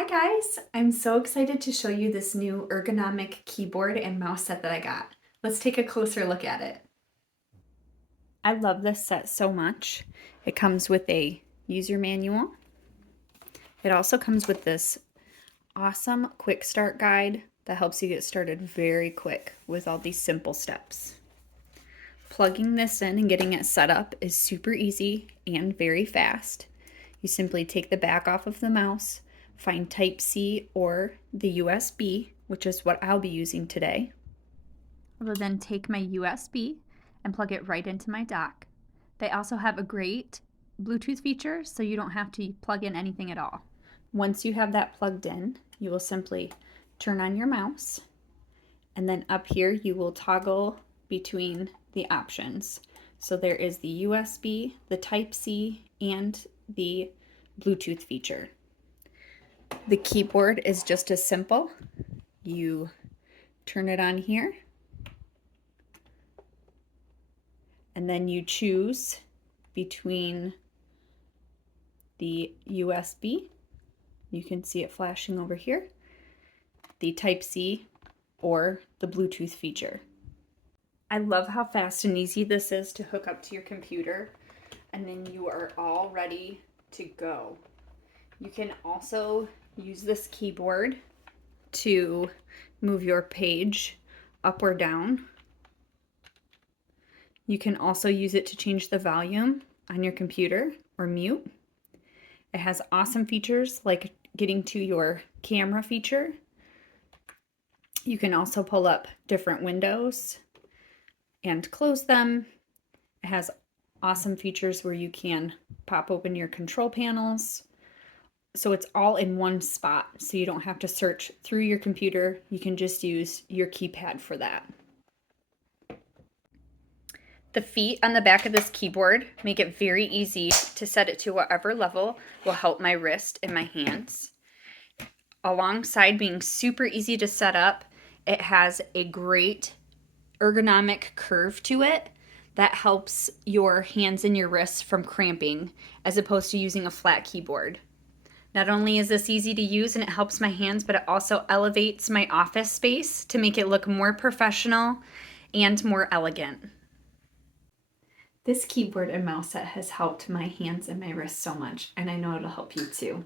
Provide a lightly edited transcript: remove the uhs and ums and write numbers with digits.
Hi guys, I'm so excited to show you this new ergonomic keyboard and mouse set that I got. Let's take a closer look at it. I love this set so much. It comes with a user manual. It also comes with this awesome quick start guide that helps you get started very quick with all these simple steps. Plugging this in and getting it set up is super easy and very fast. You simply take the back off of the mouse, find Type-C or the USB, which is what I'll be using today. I will then take my USB and plug it right into my dock. They also have a great Bluetooth feature, so you don't have to plug in anything at all. Once you have that plugged in, you will simply turn on your mouse, and then up here you will toggle between the options. So there is the USB, the Type-C, and the Bluetooth feature. The keyboard is just as simple. You turn it on here, and then you choose between the USB, you can see it flashing over here, the Type-C, or the Bluetooth feature. I love how fast and easy this is to hook up to your computer, and then you are all ready to go. You can also use this keyboard to move your page up or down. You can also use it to change the volume on your computer or mute. It has awesome features like getting to your camera feature. You can also pull up different windows and close them. It has awesome features where you can pop open your control panels. So it's all in one spot, so you don't have to search through your computer. You can just use your keypad for that. The feet on the back of this keyboard make it very easy to set it to whatever level will help my wrist and my hands. Alongside being super easy to set up, it has a great ergonomic curve to it that helps your hands and your wrists from cramping as opposed to using a flat keyboard. Not only is this easy to use and it helps my hands, but it also elevates my office space to make it look more professional and more elegant. This keyboard and mouse set has helped my hands and my wrists so much, and I know it'll help you too.